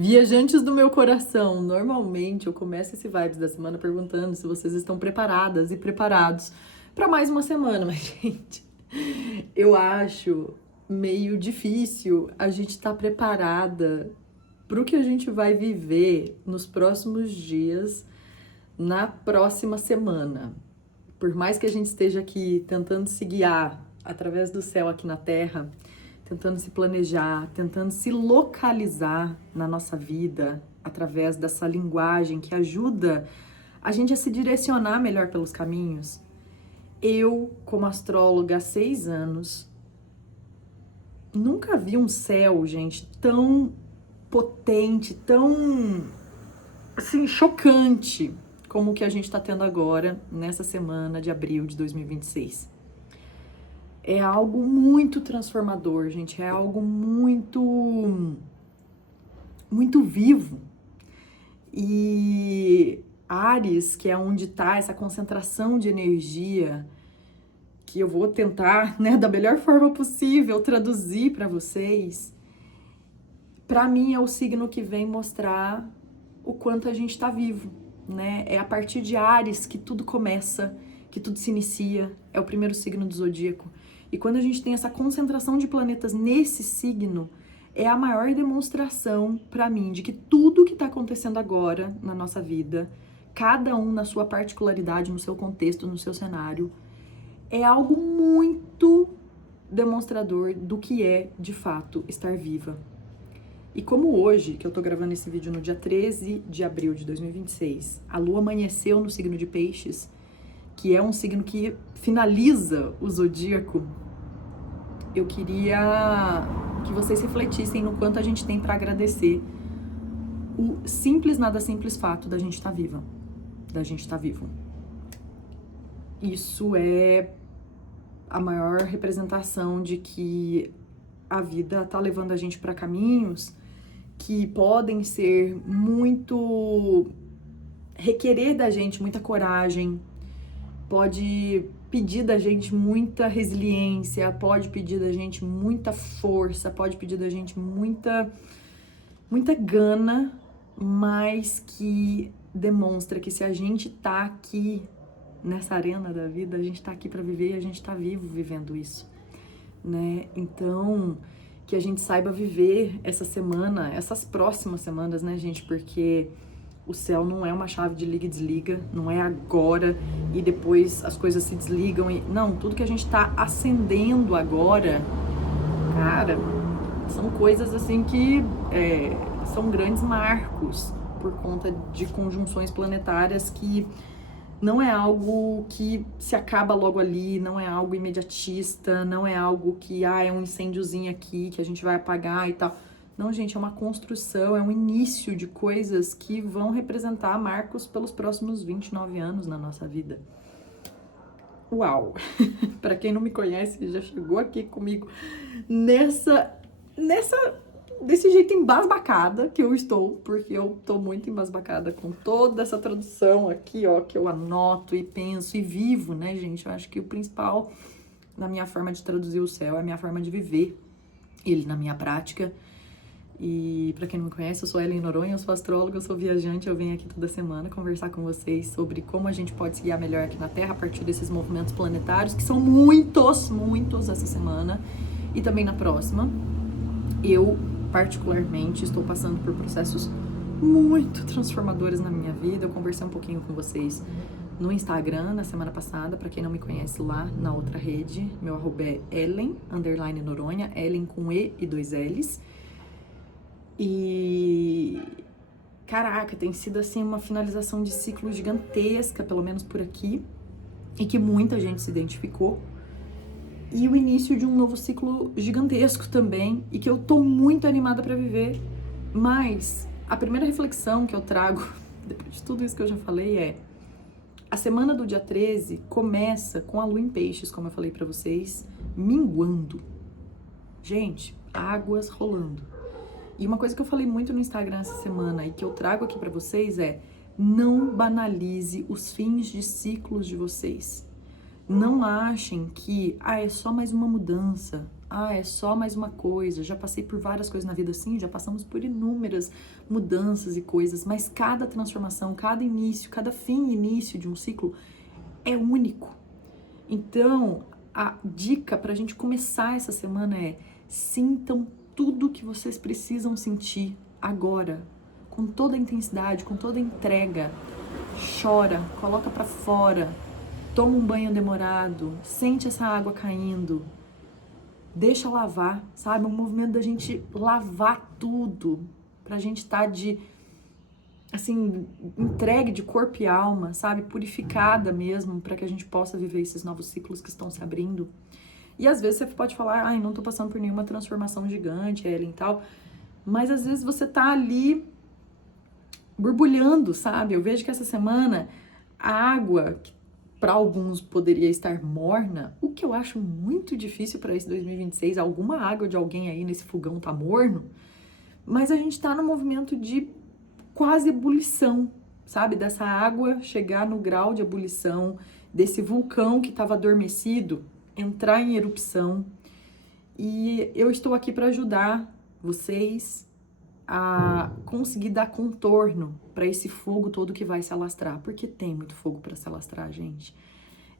Viajantes do meu coração, normalmente eu começo esse Vibes da semana perguntando se vocês estão preparadas e preparados para mais uma semana, mas, gente, eu acho meio difícil a gente estar preparada para o que a gente vai viver nos próximos dias, na próxima semana. Por mais que a gente esteja aqui tentando se guiar através do céu aqui na Terra, tentando se planejar, tentando se localizar na nossa vida através dessa linguagem que ajuda a gente a se direcionar melhor pelos caminhos. Eu, como astróloga há 6 anos, nunca vi um céu, gente, tão potente, tão, assim, chocante como o que a gente está tendo agora, nessa semana de abril de 2026. É algo muito transformador, gente. É algo muito vivo. E Áries, que é onde está essa concentração de energia, que eu vou tentar, né, da melhor forma possível, traduzir para vocês, para mim é o signo que vem mostrar o quanto a gente está vivo, né? É a partir de Áries que tudo começa, que tudo se inicia. É o primeiro signo do zodíaco. E quando a gente tem essa concentração de planetas nesse signo, é a maior demonstração para mim de que tudo que está acontecendo agora na nossa vida, cada um na sua particularidade, no seu contexto, no seu cenário, é algo muito demonstrador do que é, de fato, estar viva. E como hoje, que eu tô gravando esse vídeo no dia 13 de abril de 2026, a lua amanheceu no signo de Peixes, que é um signo que finaliza o zodíaco, eu queria que vocês refletissem no quanto a gente tem para agradecer o simples, nada simples fato da gente estar viva, da gente estar vivo. Isso é a maior representação de que a vida tá levando a gente para caminhos que podem ser requerer da gente muita coragem, pode pedir da gente muita resiliência, pode pedir da gente muita força, pode pedir da gente muita gana, mas que demonstra que se a gente tá aqui nessa arena da vida, a gente tá aqui para viver e a gente tá vivo vivendo isso, né? Então, que a gente saiba viver essa semana, essas próximas semanas, né, gente? Porque o céu não é uma chave de liga e desliga, não é agora e depois as coisas se desligam. Não, tudo que a gente tá acendendo agora, cara, são coisas assim que são grandes marcos por conta de conjunções planetárias que não é algo que se acaba logo ali, não é algo imediatista, não é algo que, é um incêndiozinho aqui que a gente vai apagar e tal. Não, gente, é uma construção, é um início de coisas que vão representar marcos pelos próximos 29 anos na nossa vida. Uau! Para quem não me conhece, já chegou aqui comigo desse jeito embasbacada que eu estou, porque eu tô muito embasbacada com toda essa tradução aqui, ó, que eu anoto e penso e vivo, né, gente? Eu acho que o principal na minha forma de traduzir o céu é a minha forma de viver ele na minha prática. E para quem não me conhece, eu sou Ellen Noronha, eu sou astróloga, eu sou viajante, eu venho aqui toda semana conversar com vocês sobre como a gente pode se guiar melhor aqui na Terra a partir desses movimentos planetários, que são muitos essa semana e também na próxima. Eu, particularmente, estou passando por processos muito transformadores na minha vida. Eu conversei um pouquinho com vocês no Instagram na semana passada, para quem não me conhece lá na outra rede, meu arroba é Ellen_Noronha, Ellen com E e 2 L's. E, caraca, tem sido assim uma finalização de ciclo gigantesca, pelo menos por aqui, e que muita gente se identificou. E o início de um novo ciclo gigantesco também, e que eu tô muito animada para viver. Mas a primeira reflexão que eu trago, depois de tudo isso que eu já falei, é: a semana do dia 13 começa com a lua em peixes, como eu falei para vocês, minguando. Gente, águas rolando. E uma coisa que eu falei muito no Instagram essa semana e que eu trago aqui pra vocês é: não banalize os fins de ciclos de vocês. Não achem que, é só mais uma mudança, é só mais uma coisa. Já passei por várias coisas na vida assim, já passamos por inúmeras mudanças e coisas, mas cada transformação, cada início, cada fim e início de um ciclo é único. Então, a dica pra gente começar essa semana é: sintam tudo que vocês precisam sentir agora, com toda a intensidade, com toda a entrega. Chora, coloca pra fora, toma um banho demorado, sente essa água caindo, deixa lavar, sabe? Um movimento da gente lavar tudo, pra gente estar assim, entregue de corpo e alma, sabe? Purificada mesmo, para que a gente possa viver esses novos ciclos que estão se abrindo. E às vezes você pode falar, não tô passando por nenhuma transformação gigante, Ellen, e tal, mas às vezes você tá ali borbulhando, sabe? Eu vejo que essa semana a água, que para alguns poderia estar morna, o que eu acho muito difícil para esse 2026, alguma água de alguém aí nesse fogão tá morno, mas a gente tá no movimento de quase ebulição, sabe? Dessa água chegar no grau de ebulição, desse vulcão que estava adormecido, entrar em erupção. E eu estou aqui para ajudar vocês a conseguir dar contorno para esse fogo todo que vai se alastrar, porque tem muito fogo para se alastrar, gente.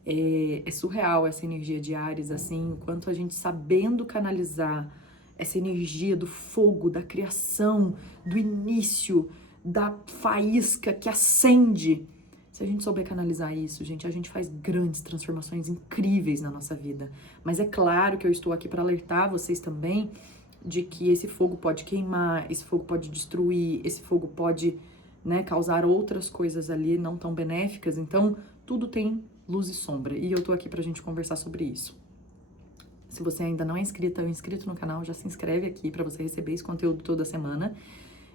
É surreal essa energia de Áries, assim, enquanto a gente sabendo canalizar essa energia do fogo, da criação, do início, da faísca que acende. Se a gente souber canalizar isso, gente, a gente faz grandes transformações incríveis na nossa vida. Mas é claro que eu estou aqui para alertar vocês também de que esse fogo pode queimar, esse fogo pode destruir, esse fogo pode, né, causar outras coisas ali não tão benéficas. Então, tudo tem luz e sombra. E eu tô aqui pra gente conversar sobre isso. Se você ainda não é inscrita ou inscrito no canal, já se inscreve aqui para você receber esse conteúdo toda semana.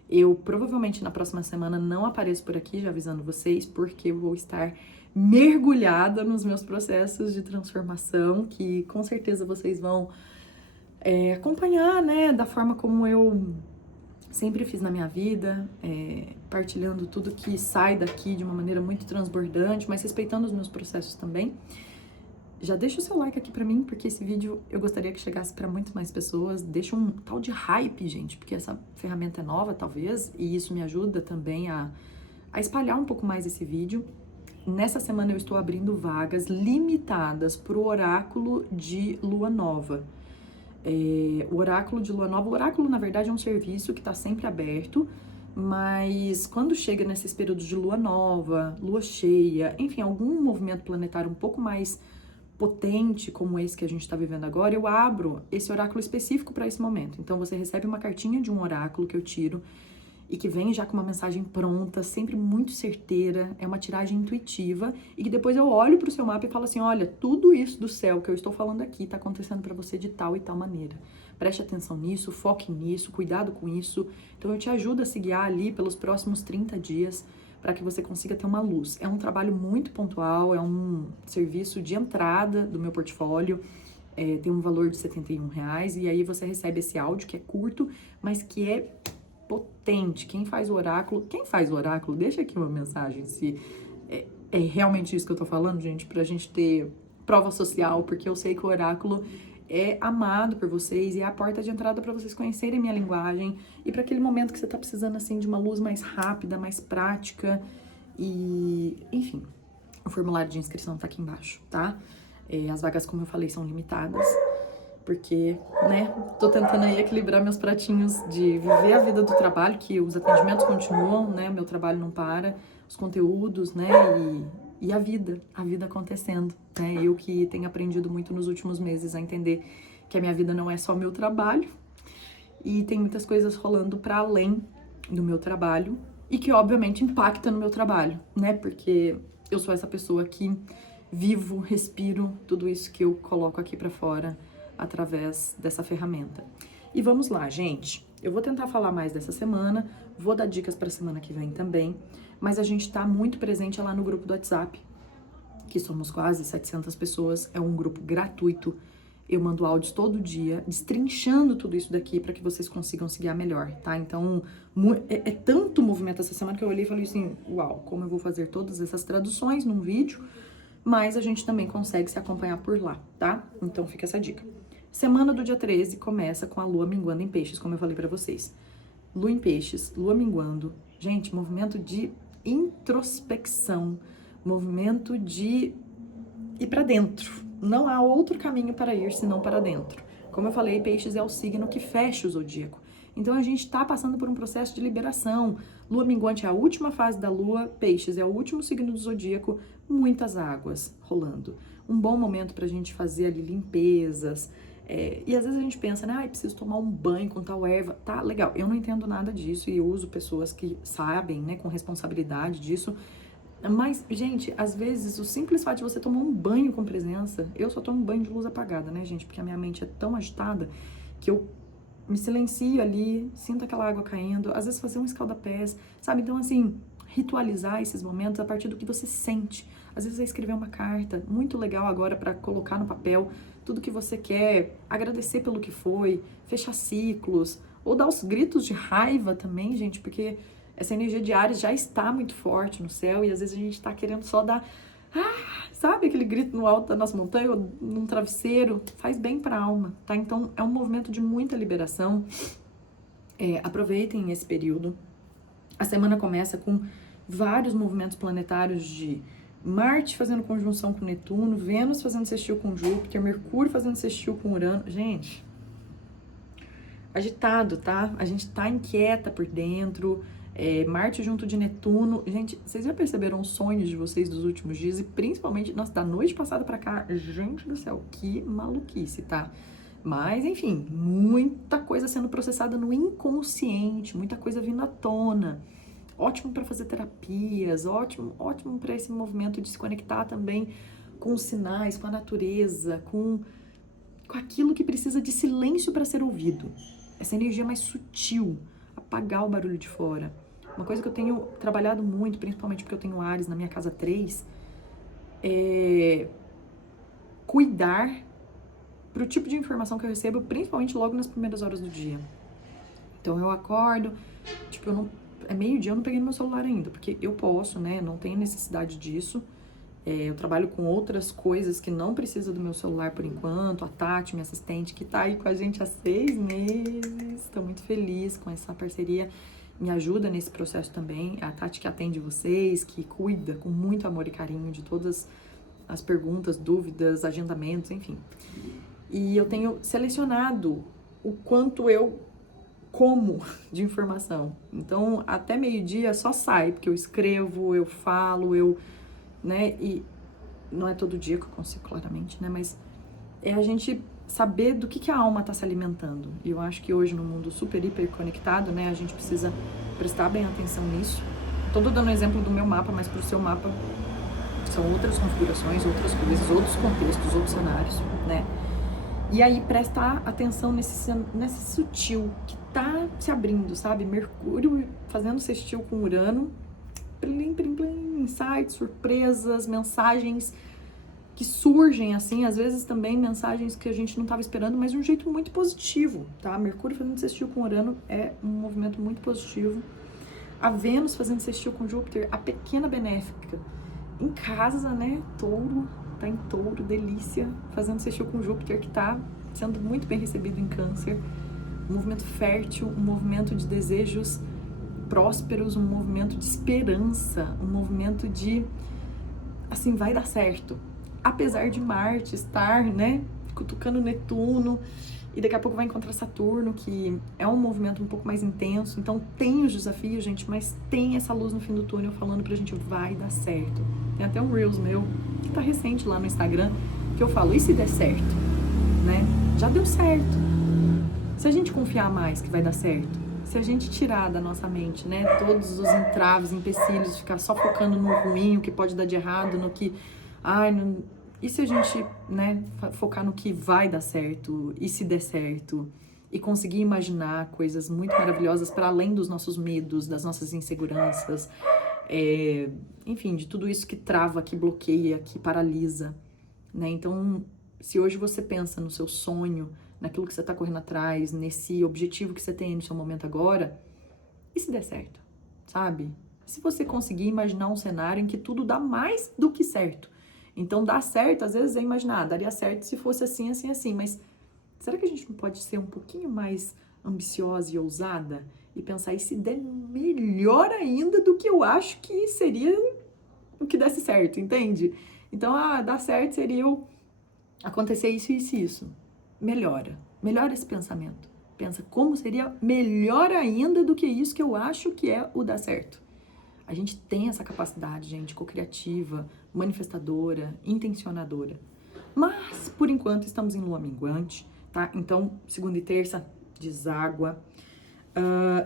Eu provavelmente na próxima semana não apareço por aqui, já avisando vocês, porque eu vou estar mergulhada nos meus processos de transformação, que com certeza vocês vão acompanhar, né, da forma como eu sempre fiz na minha vida, partilhando tudo que sai daqui de uma maneira muito transbordante, mas respeitando os meus processos também. Já deixa o seu like aqui pra mim, porque esse vídeo eu gostaria que chegasse pra muito mais pessoas. Deixa um tal de hype, gente, porque essa ferramenta é nova, talvez, e isso me ajuda também a espalhar um pouco mais esse vídeo. Nessa semana eu estou abrindo vagas limitadas pro oráculo de Lua Nova. O oráculo de Lua Nova, o oráculo, na verdade, é um serviço que tá sempre aberto, mas quando chega nesses períodos de Lua Nova, Lua Cheia, enfim, algum movimento planetário um pouco mais potente como esse que a gente está vivendo agora, eu abro esse oráculo específico para esse momento. Então você recebe uma cartinha de um oráculo que eu tiro e que vem já com uma mensagem pronta, sempre muito certeira, é uma tiragem intuitiva e que depois eu olho para o seu mapa e falo assim, olha, tudo isso do céu que eu estou falando aqui está acontecendo para você de tal e tal maneira. Preste atenção nisso, foque nisso, cuidado com isso. Então eu te ajudo a se guiar ali pelos próximos 30 dias para que você consiga ter uma luz. É um trabalho muito pontual, é um serviço de entrada do meu portfólio, tem um valor de R$71, e aí você recebe esse áudio que é curto, mas que é potente. Quem faz o oráculo, deixa aqui uma mensagem se é realmente isso que eu tô falando, gente, pra gente ter prova social, porque eu sei que o oráculo é amado por vocês e é a porta de entrada para vocês conhecerem minha linguagem e para aquele momento que você tá precisando, assim, de uma luz mais rápida, mais prática e, enfim, o formulário de inscrição tá aqui embaixo, tá? As vagas, como eu falei, são limitadas, porque, né, tô tentando aí equilibrar meus pratinhos de viver a vida do trabalho, que os atendimentos continuam, né, meu trabalho não para, os conteúdos, né, e a vida acontecendo, né? Eu que tenho aprendido muito nos últimos meses a entender que a minha vida não é só meu trabalho e tem muitas coisas rolando para além do meu trabalho e que obviamente impacta no meu trabalho, né? Porque eu sou essa pessoa que vivo, respiro tudo isso que eu coloco aqui para fora através dessa ferramenta. E vamos lá, gente. Eu vou tentar falar mais dessa semana, vou dar dicas para a semana que vem também, mas a gente tá muito presente lá no grupo do WhatsApp, que somos quase 700 pessoas, é um grupo gratuito. Eu mando áudios todo dia, destrinchando tudo isso daqui para que vocês consigam se guiar melhor, tá? Então, é tanto movimento essa semana que eu olhei e falei assim, uau, como eu vou fazer todas essas traduções num vídeo, mas a gente também consegue se acompanhar por lá, tá? Então fica essa dica. Semana do dia 13 começa com a lua minguando em peixes, como eu falei pra vocês. Lua em peixes, lua minguando. Gente, movimento de introspecção, movimento de ir pra dentro. Não há outro caminho para ir senão para dentro. Como eu falei, peixes é o signo que fecha o zodíaco. Então a gente tá passando por um processo de liberação. Lua minguante é a última fase da lua, peixes é o último signo do zodíaco, muitas águas rolando. Um bom momento pra gente fazer ali limpezas. E às vezes a gente pensa, né, preciso tomar um banho com tal erva. Tá, legal, eu não entendo nada disso e eu uso pessoas que sabem, né, com responsabilidade disso. Mas, gente, às vezes o simples fato de você tomar um banho com presença, eu só tomo banho de luz apagada, né, gente, porque a minha mente é tão agitada que eu me silencio ali, sinto aquela água caindo, às vezes fazer um escalda-pés, sabe? Então, assim, ritualizar esses momentos a partir do que você sente. Às vezes é escrever uma carta, muito legal agora para colocar no papel tudo que você quer, agradecer pelo que foi, fechar ciclos, ou dar os gritos de raiva também, gente, porque essa energia de Áries já está muito forte no céu e às vezes a gente tá querendo só dar, sabe, aquele grito no alto da nossa montanha ou num travesseiro, faz bem pra alma, tá? Então é um movimento de muita liberação. Aproveitem esse período. A semana começa com vários movimentos planetários de Marte fazendo conjunção com Netuno, Vênus fazendo sextil com Júpiter, Mercúrio fazendo sextil com Urano. Gente, agitado, tá? A gente tá inquieta por dentro. Marte junto de Netuno. Gente, vocês já perceberam os sonhos de vocês dos últimos dias? E principalmente, nossa, da noite passada pra cá, gente do céu, que maluquice, tá? Mas, enfim, muita coisa sendo processada no inconsciente, muita coisa vindo à tona. Ótimo para fazer terapias, ótimo para esse movimento de se conectar também com os sinais, com a natureza, com aquilo que precisa de silêncio para ser ouvido. Essa energia mais sutil, apagar o barulho de fora. Uma coisa que eu tenho trabalhado muito, principalmente porque eu tenho Áries na minha casa 3, é cuidar pro tipo de informação que eu recebo, principalmente logo nas primeiras horas do dia. Então eu acordo, tipo, é meio-dia, eu não peguei no meu celular ainda, porque eu posso, né, não tenho necessidade disso. Eu trabalho com outras coisas que não precisa do meu celular por enquanto. A Tati, minha assistente, que tá aí com a gente há 6 meses. Tô muito feliz com essa parceria. Me ajuda nesse processo também. A Tati que atende vocês, que cuida com muito amor e carinho de todas as perguntas, dúvidas, agendamentos, enfim. E eu tenho selecionado o quanto eu como de informação. Então, até meio-dia só sai, porque eu escrevo, eu falo, né, e não é todo dia que eu consigo, claramente, né, mas é a gente saber do que a alma está se alimentando. E eu acho que hoje, no mundo super, hiper conectado, né, a gente precisa prestar bem atenção nisso. Então, tô dando um exemplo do meu mapa, mas pro seu mapa são outras configurações, outras coisas, outros contextos, outros cenários, né. E aí, prestar atenção nesse sutil que tá se abrindo, sabe? Mercúrio fazendo sextil com Urano. Plim, plim, plim, insights, surpresas, mensagens que surgem, assim, às vezes também mensagens que a gente não estava esperando, mas de um jeito muito positivo, tá? Mercúrio fazendo sextil com Urano é um movimento muito positivo. A Vênus fazendo sextil com Júpiter, a pequena benéfica. Em casa, né? Touro, tá em Touro, delícia, fazendo sextil com Júpiter, que tá sendo muito bem recebido em Câncer. Um movimento fértil, um movimento de desejos prósperos, um movimento de esperança, um movimento de, assim, vai dar certo. Apesar de Marte estar, né, cutucando Netuno, e daqui a pouco vai encontrar Saturno, que é um movimento um pouco mais intenso. Então tem os desafios, gente, mas tem essa luz no fim do túnel falando pra gente, vai dar certo. Tem até um Reels meu, que tá recente lá no Instagram, que eu falo, e se der certo? Né? Já deu certo. Se a gente confiar mais que vai dar certo, se a gente tirar da nossa mente, né, todos os entraves, empecilhos, ficar só focando no ruim, o que pode dar de errado, no que... E se a gente, né, focar no que vai dar certo, e se der certo, e conseguir imaginar coisas muito maravilhosas para além dos nossos medos, das nossas inseguranças, enfim, de tudo isso que trava, que bloqueia, que paralisa, né? Então, se hoje você pensa no seu sonho, naquilo que você está correndo atrás, nesse objetivo que você tem no seu momento agora, e se der certo, sabe? Se você conseguir imaginar um cenário em que tudo dá mais do que certo, Então, dá certo, às vezes é imaginar, daria certo se fosse assim, assim, assim, mas será que a gente não pode ser um pouquinho mais ambiciosa e ousada e pensar, e se der melhor ainda do que eu acho que seria o que desse certo, entende? Então, dar certo seria acontecer isso, isso e isso. Melhora esse pensamento. Pensa como seria melhor ainda do que isso que eu acho que é o dar certo. A gente tem essa capacidade, gente, co-criativa, manifestadora, intencionadora. Mas, por enquanto, estamos em lua minguante, tá? Então, segunda e terça, deságua.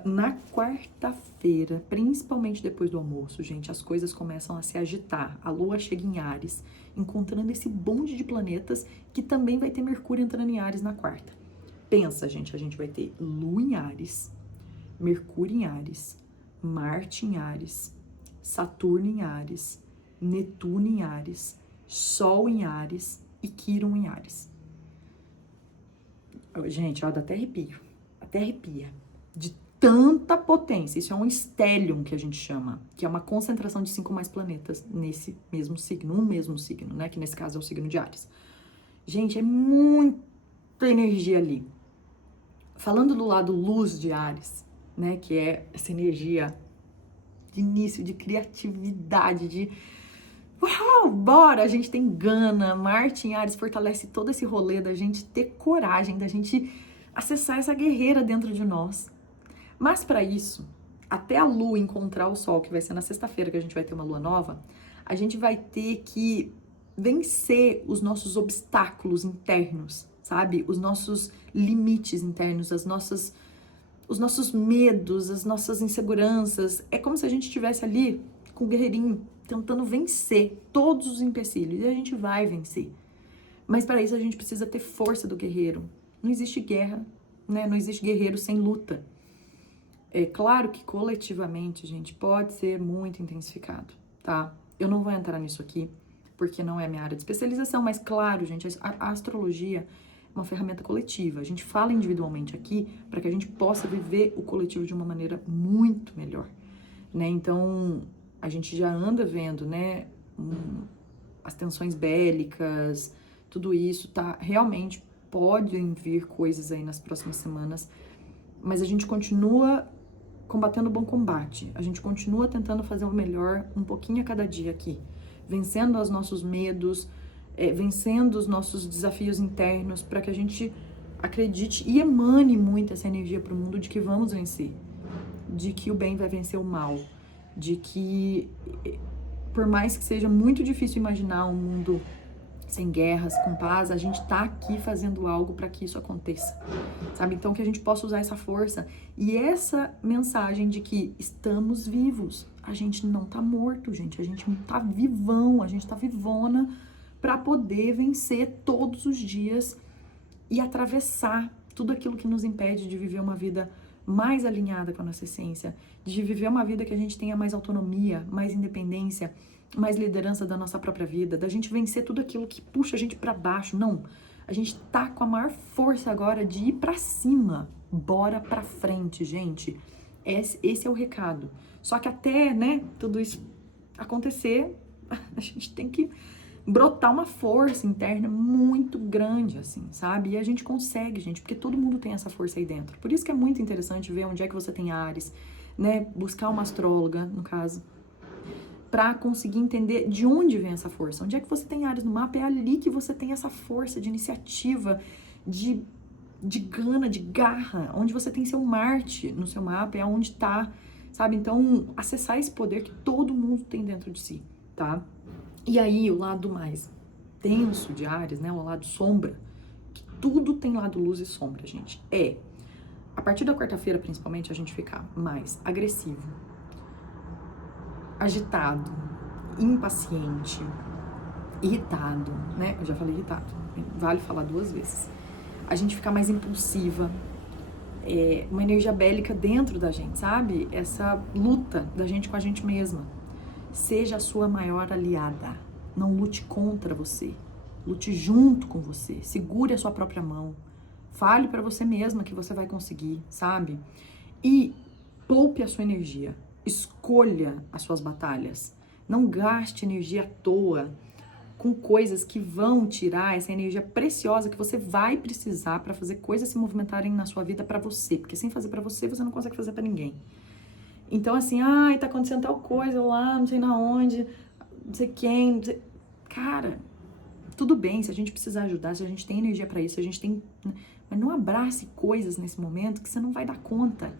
Na quarta-feira, principalmente depois do almoço, gente, as coisas começam a se agitar. A lua chega em Áries, encontrando esse bonde de planetas que também vai ter Mercúrio entrando em Áries na quarta. Pensa, gente, a gente vai ter Lua em Áries, Mercúrio em Áries, Marte em Áries, Saturno em Áries, Netuno em Áries, Sol em Áries e Quirón em Áries. Gente, dá até arrepio. Até arrepia. De tanta potência. Isso é um stellium que a gente chama, que é uma concentração de 5 mais planetas nesse mesmo signo, um mesmo signo, né? Que nesse caso é o signo de Áries. Gente, é muita energia ali. Falando do lado luz de Áries, né? Que é essa energia de início, de criatividade, de uau, bora! A gente tem gana. Marte em Áries fortalece todo esse rolê da gente ter coragem, da gente acessar essa guerreira dentro de nós. Mas para isso, até a Lua encontrar o Sol, que vai ser na sexta-feira que a gente vai ter uma Lua nova, a gente vai ter que vencer os nossos obstáculos internos, sabe? Os nossos limites internos, os nossos medos, as nossas inseguranças. É como se a gente estivesse ali com o guerreirinho tentando vencer todos os empecilhos, e a gente vai vencer. Mas para isso a gente precisa ter força do guerreiro. Não existe guerra, né? Não existe guerreiro sem luta. É claro que coletivamente, gente, pode ser muito intensificado, tá? Eu não vou entrar nisso aqui, porque não é minha área de especialização, mas claro, gente, a astrologia é uma ferramenta coletiva. A gente fala individualmente aqui para que a gente possa viver o coletivo de uma maneira muito melhor, né? Então, a gente já anda vendo, né, as tensões bélicas, tudo isso, tá? Realmente podem vir coisas aí nas próximas semanas, mas a gente continua combatendo o bom combate. A gente continua tentando fazer o melhor um pouquinho a cada dia aqui, vencendo os nossos medos, vencendo os nossos desafios internos, para que a gente acredite e emane muito essa energia para o mundo de que vamos vencer, de que o bem vai vencer o mal, de que, por mais que seja muito difícil imaginar um mundo sem guerras, com paz, a gente tá aqui fazendo algo para que isso aconteça, sabe? Então, que a gente possa usar essa força e essa mensagem de que estamos vivos, a gente não tá morto, gente, a gente tá vivão, a gente tá vivona para poder vencer todos os dias e atravessar tudo aquilo que nos impede de viver uma vida mais alinhada com a nossa essência, de viver uma vida que a gente tenha mais autonomia, mais independência, mais liderança da nossa própria vida, da gente vencer tudo aquilo que puxa a gente para baixo. Não, a gente tá com a maior força agora de ir para cima. Bora para frente, gente. Esse é o recado. Só que até, né, tudo isso acontecer, a gente tem que brotar uma força interna muito grande, assim, sabe? E a gente consegue, gente, porque todo mundo tem essa força aí dentro. Por isso que é muito interessante ver onde é que você tem Áries, né? Buscar uma astróloga, no caso, para conseguir entender de onde vem essa força. Onde é que você tem Áries no mapa? É ali que você tem essa força de iniciativa, de gana, de garra. Onde você tem seu Marte no seu mapa é onde tá, sabe? Então, acessar esse poder que todo mundo tem dentro de si, tá? E aí, o lado mais denso de Áries, né? O lado sombra, que tudo tem lado luz e sombra, gente. A partir da quarta-feira, principalmente, a gente fica mais agressivo, agitado, impaciente, irritado, né? Eu já falei irritado, vale falar 2 vezes. A gente fica mais impulsiva, uma energia bélica dentro da gente, sabe? Essa luta da gente com a gente mesma. Seja a sua maior aliada. Não lute contra você. Lute junto com você. Segure a sua própria mão. Fale para você mesma que você vai conseguir, sabe? E poupe a sua energia. Escolha as suas batalhas. Não gaste energia à toa com coisas que vão tirar essa energia preciosa que você vai precisar para fazer coisas se movimentarem na sua vida para você, porque sem fazer para você, você não consegue fazer para ninguém. Então assim, ai, tá acontecendo tal coisa lá, não sei na onde, não sei quem, não sei... Cara, tudo bem, se a gente precisar ajudar, se a gente tem energia para isso, se a gente tem... Mas não abrace coisas nesse momento que você não vai dar conta.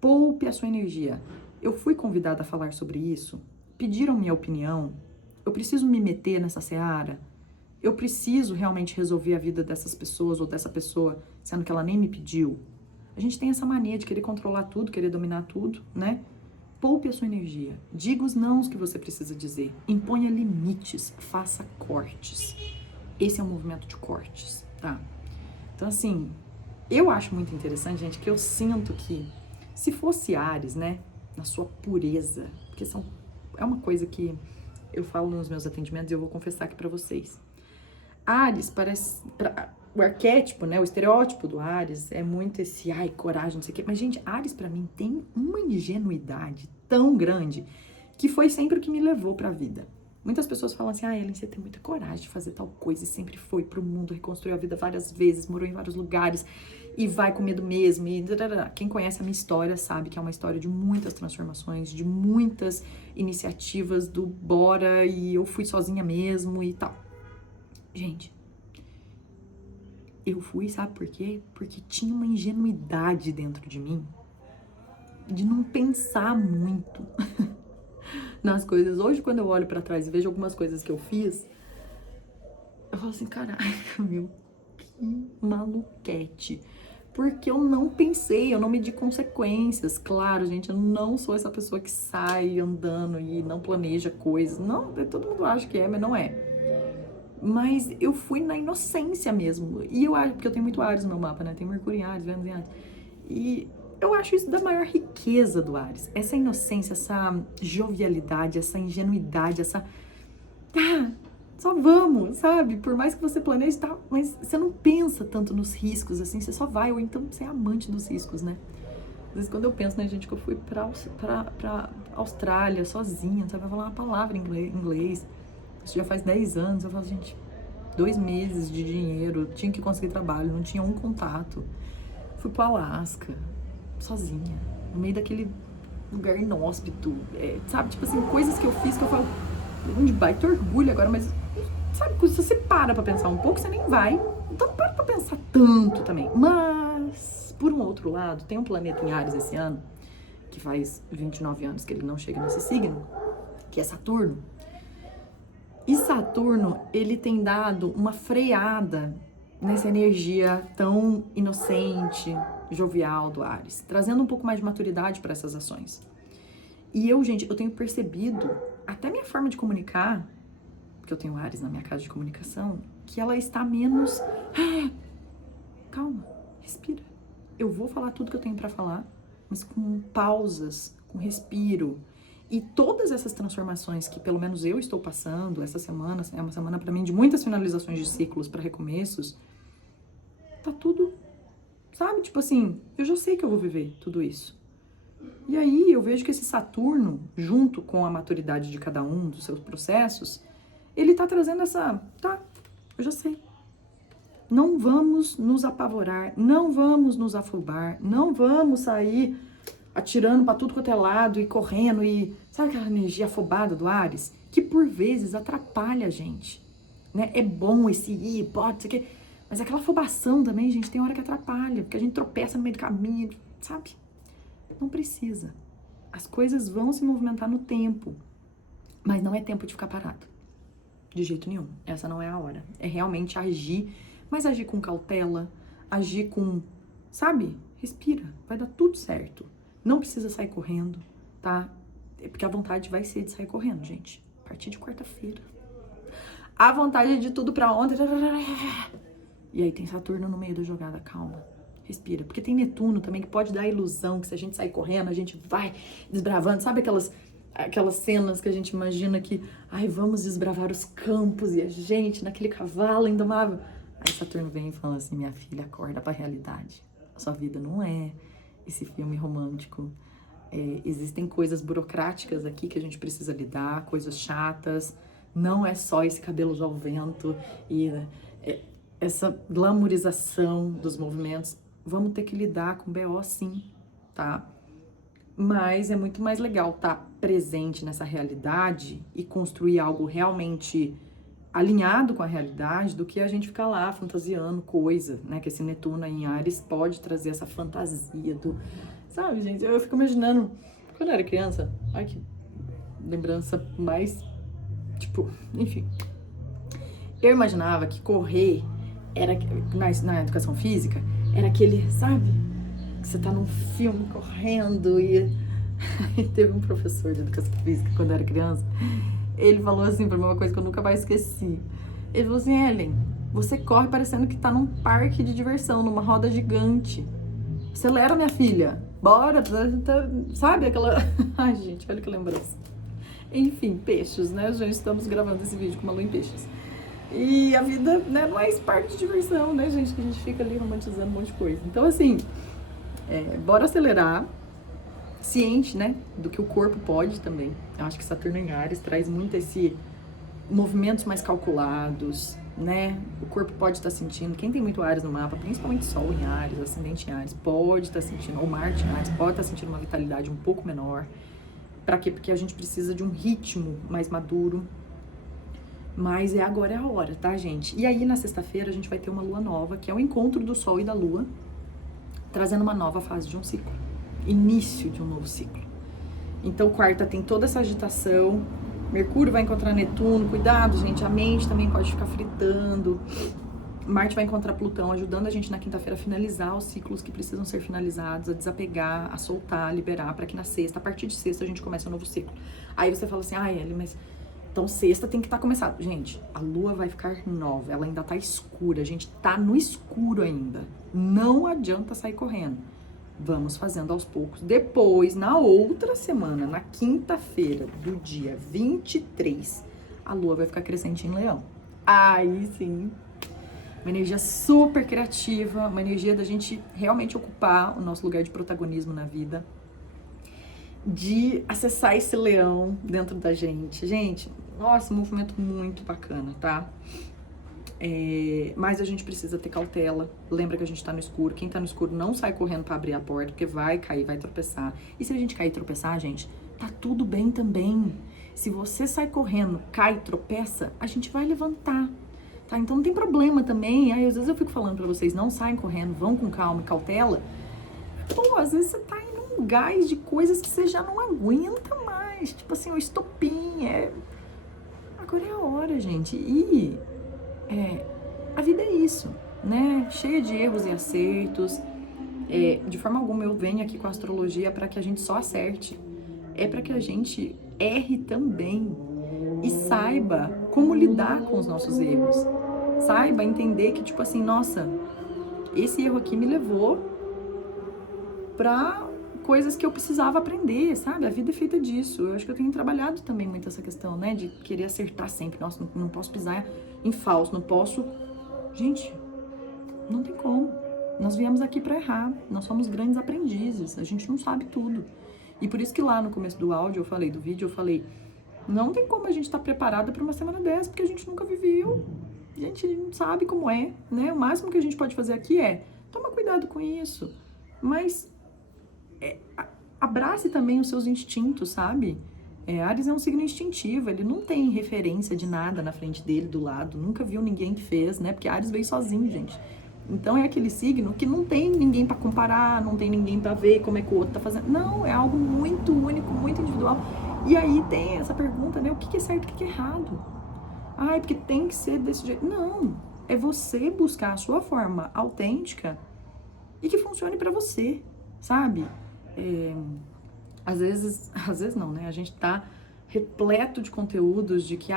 Poupe a sua energia. Eu fui convidada a falar sobre isso, pediram minha opinião, eu preciso me meter nessa seara, eu preciso realmente resolver a vida dessas pessoas ou dessa pessoa, sendo que ela nem me pediu. A gente tem essa mania de querer controlar tudo, querer dominar tudo, né? Poupe a sua energia. Diga os nãos que você precisa dizer. Imponha limites. Faça cortes. Esse é um movimento de cortes, tá? Então, assim, eu acho muito interessante, gente, que eu sinto que se fosse Áries, né, na sua pureza, porque é uma coisa que eu falo nos meus atendimentos e eu vou confessar aqui pra vocês. Áries parece... O arquétipo, né, o estereótipo do Áries é muito esse, ai, coragem, não sei o quê. Mas, gente, Áries pra mim tem uma ingenuidade tão grande que foi sempre o que me levou pra vida. Muitas pessoas falam assim, ah, Ellen, você tem muita coragem de fazer tal coisa e sempre foi pro mundo, reconstruiu a vida várias vezes, morou em vários lugares e vai com medo mesmo. E... Quem conhece a minha história sabe que é uma história de muitas transformações, de muitas iniciativas do bora e eu fui sozinha mesmo e tal. Gente, eu fui, sabe por quê? Porque tinha uma ingenuidade dentro de mim de não pensar muito nas coisas. Hoje, quando eu olho pra trás e vejo algumas coisas que eu fiz, eu falo assim, caraca, meu, que maluquete. Porque eu não pensei, eu não medi consequências. Claro, gente, eu não sou essa pessoa que sai andando e não planeja coisas. Não, todo mundo acha que é, mas não é. Mas eu fui na inocência mesmo. E eu acho, porque eu tenho muito Áries no meu mapa, né? Tem Mercúrio em Áries, Vênus em Áries. E eu acho isso da maior riqueza do Áries. Essa inocência, essa jovialidade, essa ingenuidade, essa... Ah, só vamos, sabe? Por mais que você planeje, tá, mas você não pensa tanto nos riscos, assim, você só vai, ou então você é amante dos riscos, né? Às vezes quando eu penso, né, gente, que eu fui pra Austrália sozinha, sabe? Vai falar uma palavra em inglês. Isso já faz 10 anos, eu falo, gente, 2 meses de dinheiro, tinha que conseguir trabalho, não tinha um contato. Fui pro Alasca, sozinha, no meio daquele lugar inóspito, sabe? Tipo assim, coisas que eu fiz que eu falo, de baita orgulho agora, mas sabe, se você para pra pensar um pouco, você nem vai. Então para pra pensar tanto também. Mas, por um outro lado, tem um planeta em Áries esse ano, que faz 29 anos que ele não chega nesse signo, que é Saturno. E Saturno, ele tem dado uma freada nessa energia tão inocente, jovial do Áries, trazendo um pouco mais de maturidade para essas ações. E eu, gente, eu tenho percebido, até minha forma de comunicar, porque eu tenho Áries na minha casa de comunicação, que ela está menos... calma, respira. Eu vou falar tudo que eu tenho para falar, mas com pausas, com respiro. E todas essas transformações que pelo menos eu estou passando, essa semana é uma semana para mim de muitas finalizações de ciclos para recomeços, tá tudo, sabe? Tipo assim, eu já sei que eu vou viver tudo isso. E aí eu vejo que esse Saturno, junto com a maturidade de cada um dos seus processos, ele tá trazendo essa, tá, eu já sei. Não vamos nos apavorar, não vamos nos afobar, não vamos sair atirando pra tudo quanto é lado e correndo e... Sabe aquela energia afobada do Áries? Que por vezes atrapalha a gente, né? É bom esse ir, pode, isso aqui. Mas aquela afobação também, gente, tem hora que atrapalha, porque a gente tropeça no meio do caminho, sabe? Não precisa. As coisas vão se movimentar no tempo, mas não é tempo de ficar parado. De jeito nenhum. Essa não é a hora. É realmente agir, mas agir com cautela, agir com... Sabe? Respira, vai dar tudo certo. Não precisa sair correndo, tá? Porque a vontade vai ser de sair correndo, gente. A partir de quarta-feira. A vontade é de tudo pra ontem. E aí tem Saturno no meio da jogada, calma. Respira. Porque tem Netuno também, que pode dar a ilusão que se a gente sair correndo, a gente vai desbravando. Sabe aquelas cenas que a gente imagina que, ai, vamos desbravar os campos e a gente naquele cavalo indomável. Aí Saturno vem e fala assim, minha filha, acorda pra realidade. A sua vida não é esse filme romântico. Existem coisas burocráticas aqui que a gente precisa lidar, coisas chatas, Não é só esse cabelos ao vento e essa glamorização dos movimentos. Vamos ter que lidar com BO sim, tá? Mas é muito mais legal estar presente nessa realidade e construir algo realmente alinhado com a realidade do que a gente ficar lá fantasiando coisa, né? Que esse Netuno aí em Áries pode trazer essa fantasia do... Sabe, gente? Eu fico imaginando, quando eu era criança, ai que lembrança mais, tipo, enfim. Eu imaginava que correr era, na educação física, era aquele, sabe? Que você tá num filme correndo e... Teve um professor de educação física quando eu era criança, ele falou assim pra mim uma coisa que eu nunca mais esqueci. Ele falou assim, Ellen, você corre parecendo que tá num parque de diversão, numa roda gigante. Acelera, minha filha. Bora, sabe aquela... Ai, gente, olha que lembrança. Enfim, peixes, né, gente? Estamos gravando esse vídeo com uma lua em peixes. E a vida, né, não é esse parque de diversão, né, gente? Que a gente fica ali romantizando um monte de coisa. Então, assim, bora acelerar. Ciente, né, do que o corpo pode também. Eu acho que Saturno em Áries traz muito esse movimentos mais calculados, né? O corpo pode estar sentindo, quem tem muito Áries no mapa, principalmente Sol em Áries, Ascendente em Áries, pode estar sentindo, ou Marte em Áries, pode estar sentindo uma vitalidade um pouco menor. Pra quê? Porque a gente precisa de um ritmo mais maduro. Mas agora é a hora, tá, gente? E aí, na sexta-feira, a gente vai ter uma lua nova, que é o encontro do Sol e da Lua, trazendo uma nova fase de um ciclo. Início de um novo ciclo. Então, quarta tem toda essa agitação. Mercúrio vai encontrar Netuno. Cuidado, gente. A mente também pode ficar fritando. Marte vai encontrar Plutão, ajudando a gente na quinta-feira a finalizar os ciclos que precisam ser finalizados, a desapegar, a soltar, a liberar, para que na sexta, a partir de sexta, a gente comece um novo ciclo. Aí você fala assim, Ellie, mas então sexta tem que estar começado. Gente, a lua vai ficar nova, ela ainda tá escura, a gente tá no escuro ainda. Não adianta sair correndo. Vamos fazendo aos poucos. Depois, na outra semana, na quinta-feira do dia 23, a lua vai ficar crescente em Leão. Aí sim, uma energia super criativa, uma energia da gente realmente ocupar o nosso lugar de protagonismo na vida, de acessar esse leão dentro da gente. Gente, nossa, um movimento muito bacana, tá? Mas a gente precisa ter cautela. Lembra que a gente tá no escuro. Quem tá no escuro não sai correndo pra abrir a porta, porque vai cair, vai tropeçar. E se a gente cair e tropeçar, gente, tá tudo bem também. Se você sai correndo, cai e tropeça, a gente vai levantar, tá? Então não tem problema também. Aí às vezes eu fico falando pra vocês, não saem correndo, vão com calma e cautela. Pô, às vezes você tá em um gás de coisas que você já não aguenta mais. Tipo assim, o estopim, agora é a hora, gente. E a vida é isso, né? Cheia de erros e acertos. De forma alguma eu venho aqui com a astrologia para que a gente só acerte. É para que a gente erre também e saiba como lidar com os nossos erros. Saiba entender que, tipo assim, nossa, esse erro aqui me levou para coisas que eu precisava aprender, sabe? A vida é feita disso. Eu acho que eu tenho trabalhado também muito essa questão, né? De querer acertar sempre. Nossa, não posso pisar em falso, não posso... Gente, não tem como. Nós viemos aqui para errar. Nós somos grandes aprendizes. A gente não sabe tudo. E por isso que lá no começo do áudio eu falei, do vídeo eu falei, não tem como a gente estar preparada para uma semana dessa, porque a gente nunca viveu. A gente não sabe como é, né? O máximo que a gente pode fazer aqui é toma cuidado com isso. Mas abrace também os seus instintos, sabe? Áries é um signo instintivo, ele não tem referência de nada na frente dele, do lado, nunca viu ninguém que fez, né? Porque Áries veio sozinho, gente. Então é aquele signo que não tem ninguém pra comparar, não tem ninguém pra ver como é que o outro tá fazendo. Não, é algo muito único, muito individual. E aí tem essa pergunta, né? O que é certo, o que é errado? É porque tem que ser desse jeito. Não, é você buscar a sua forma autêntica e que funcione pra você, sabe? Às vezes não, né? A gente tá repleto de conteúdos de que,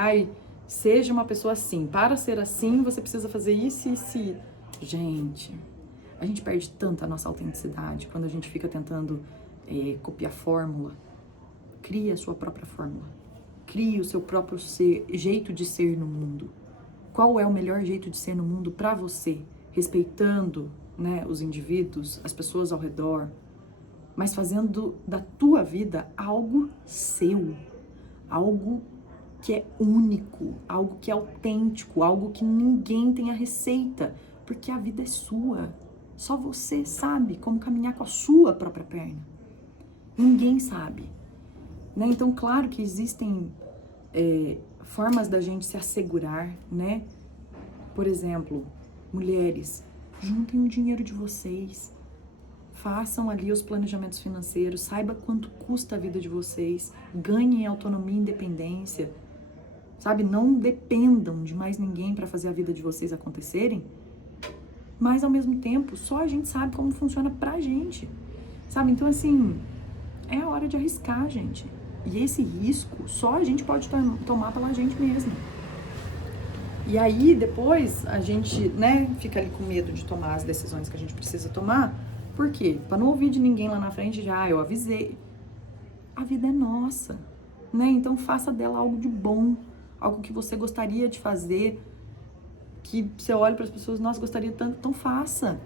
seja uma pessoa assim. Para ser assim, você precisa fazer isso e isso. Gente, a gente perde tanto a nossa autenticidade quando a gente fica tentando copiar fórmula. Crie a sua própria fórmula. Crie o seu próprio jeito de ser no mundo. Qual é o melhor jeito de ser no mundo para você? Respeitando, né, os indivíduos, as pessoas ao redor, mas fazendo da tua vida algo seu, algo que é único, algo que é autêntico, algo que ninguém tem a receita, porque a vida é sua. Só você sabe como caminhar com a sua própria perna. Ninguém sabe, né? Então, claro que existem formas da gente se assegurar, né? Por exemplo, mulheres, juntem o dinheiro de vocês, façam ali os planejamentos financeiros, saiba quanto custa a vida de vocês, ganhem autonomia e independência, sabe? Não dependam de mais ninguém para fazer a vida de vocês acontecerem, mas ao mesmo tempo, só a gente sabe como funciona pra gente, sabe? Então, assim, é a hora de arriscar, gente. E esse risco só a gente pode tomar pela gente mesma. E aí, depois, a gente, né, fica ali com medo de tomar as decisões que a gente precisa tomar. Por quê? Pra não ouvir de ninguém lá na frente, já, eu avisei. A vida é nossa, né? Então, faça dela algo de bom, algo que você gostaria de fazer, que você olha para as pessoas, nossa, gostaria tanto, então faça.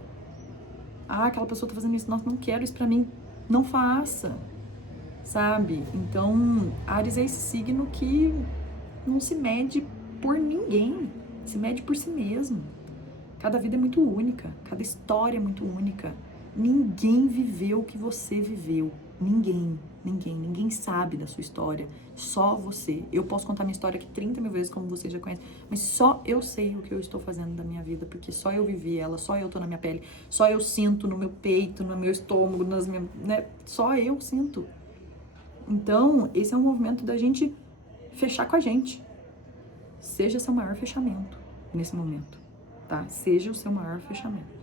Ah, aquela pessoa tá fazendo isso, nossa, não quero isso pra mim, não faça, sabe? Então, Áries é esse signo que não se mede por ninguém, se mede por si mesmo. Cada vida é muito única, cada história é muito única. Ninguém viveu o que você viveu. Ninguém sabe da sua história. Só você. Eu posso contar minha história aqui 30 mil vezes, como você já conhece, mas só eu sei o que eu estou fazendo da minha vida, porque só eu vivi ela, só eu tô na minha pele, só eu sinto no meu peito, no meu estômago, nas minhas, né? Só eu sinto. Então, esse é um movimento da gente fechar com a gente. Seja seu maior fechamento nesse momento, tá? Seja o seu maior fechamento.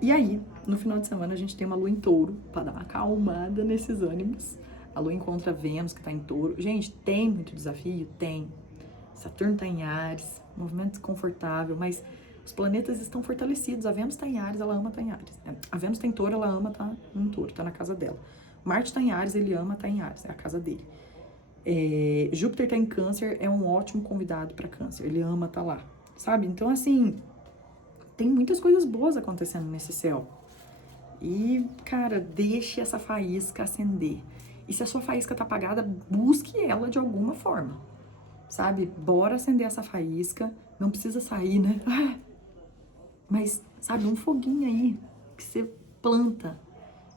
E aí, no final de semana, a gente tem uma lua em touro, pra dar uma acalmada nesses ânimos. A lua encontra Vênus, que tá em touro. Gente, tem muito desafio? Tem. Saturno tá em Áries, movimento desconfortável, mas os planetas estão fortalecidos. A Vênus tá em Áries, ela ama tá em Áries. A Vênus tá em touro, ela ama tá em touro, tá na casa dela. Marte tá em Áries, ele ama tá em Áries, é a casa dele. Júpiter tá em Câncer, é um ótimo convidado pra Câncer, ele ama tá lá, sabe? Então, assim, tem muitas coisas boas acontecendo nesse céu. E, cara, deixe essa faísca acender. E se a sua faísca tá apagada, busque ela de alguma forma, sabe? Bora acender essa faísca. Não precisa sair, né? Mas, sabe, um foguinho aí que você planta.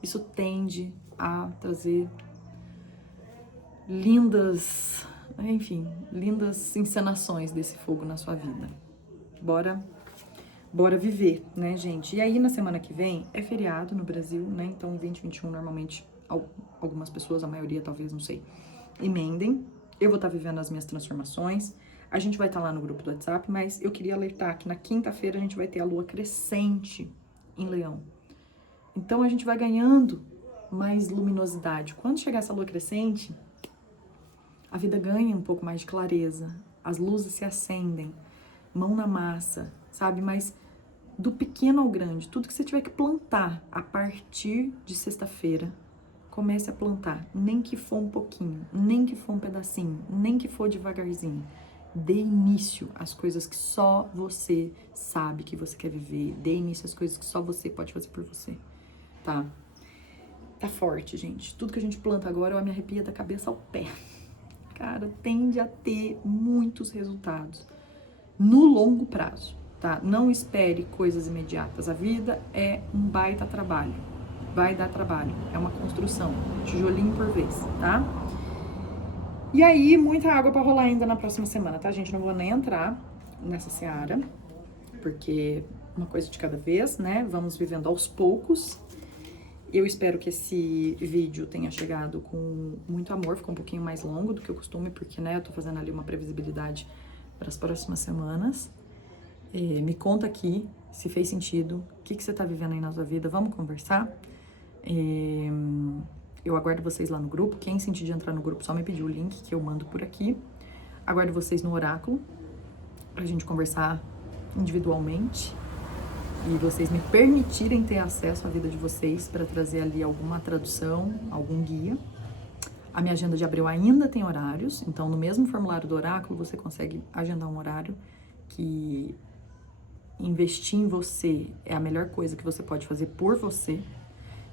Isso tende a trazer lindas encenações desse fogo na sua vida. Bora viver, né, gente? E aí, na semana que vem, é feriado no Brasil, né? Então, 2021, normalmente, algumas pessoas, a maioria, talvez, não sei, emendem. Eu vou estar vivendo as minhas transformações. A gente vai estar lá no grupo do WhatsApp, mas eu queria alertar que na quinta-feira a gente vai ter a lua crescente em Leão. Então, a gente vai ganhando mais luminosidade. Quando chegar essa lua crescente, a vida ganha um pouco mais de clareza. As luzes se acendem. Mão na massa, sabe? Mas do pequeno ao grande, tudo que você tiver que plantar a partir de sexta-feira, comece a plantar. Nem que for um pouquinho, nem que for um pedacinho, nem que for devagarzinho. Dê início às coisas que só você sabe que você quer viver. Dê início às coisas que só você pode fazer por você, tá? Tá forte, gente. Tudo que a gente planta agora, eu me arrepio da cabeça ao pé. Cara, tende a ter muitos resultados no longo prazo, tá? Não espere coisas imediatas. A vida é um baita trabalho. Vai dar trabalho. É uma construção. Tijolinho por vez, tá? E aí, muita água pra rolar ainda na próxima semana, tá, gente? Não vou nem entrar nessa seara, porque uma coisa de cada vez, né? Vamos vivendo aos poucos. Eu espero que esse vídeo tenha chegado com muito amor. Ficou um pouquinho mais longo do que o costume, porque, né, eu tô fazendo ali uma previsibilidade para as próximas semanas. Me conta aqui se fez sentido, o que você tá vivendo aí na sua vida, vamos conversar. Eu aguardo vocês lá no grupo. Quem sentir de entrar no grupo, só me pedir o link que eu mando por aqui. Aguardo vocês no oráculo pra gente conversar individualmente e vocês me permitirem ter acesso à vida de vocês para trazer ali alguma tradução, algum guia. A minha agenda de abril ainda tem horários, então no mesmo formulário do oráculo você consegue agendar um horário. Que investir em você é a melhor coisa que você pode fazer por você.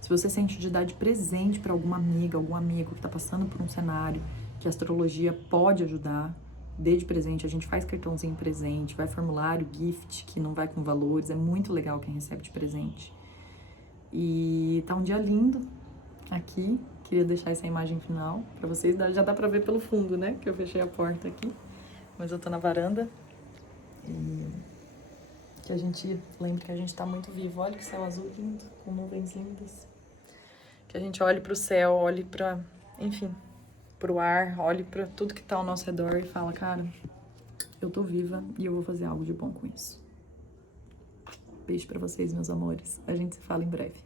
Se você sente de dar de presente para alguma amiga, algum amigo que tá passando por um cenário que a astrologia pode ajudar, dê de presente. A gente faz cartãozinho presente, vai formulário, gift, que não vai com valores. É muito legal quem recebe de presente. E tá um dia lindo aqui. Queria deixar essa imagem final pra vocês. Já dá pra ver pelo fundo, né? Que eu fechei a porta aqui. Mas eu tô na varanda. E que a gente lembre que a gente tá muito vivo. Olha que céu azul lindo, com nuvens lindas. Que a gente olhe pro céu, olhe pra, enfim, pro ar, olhe pra tudo que tá ao nosso redor e fala, cara, eu tô viva e eu vou fazer algo de bom com isso. Beijo pra vocês, meus amores. A gente se fala em breve.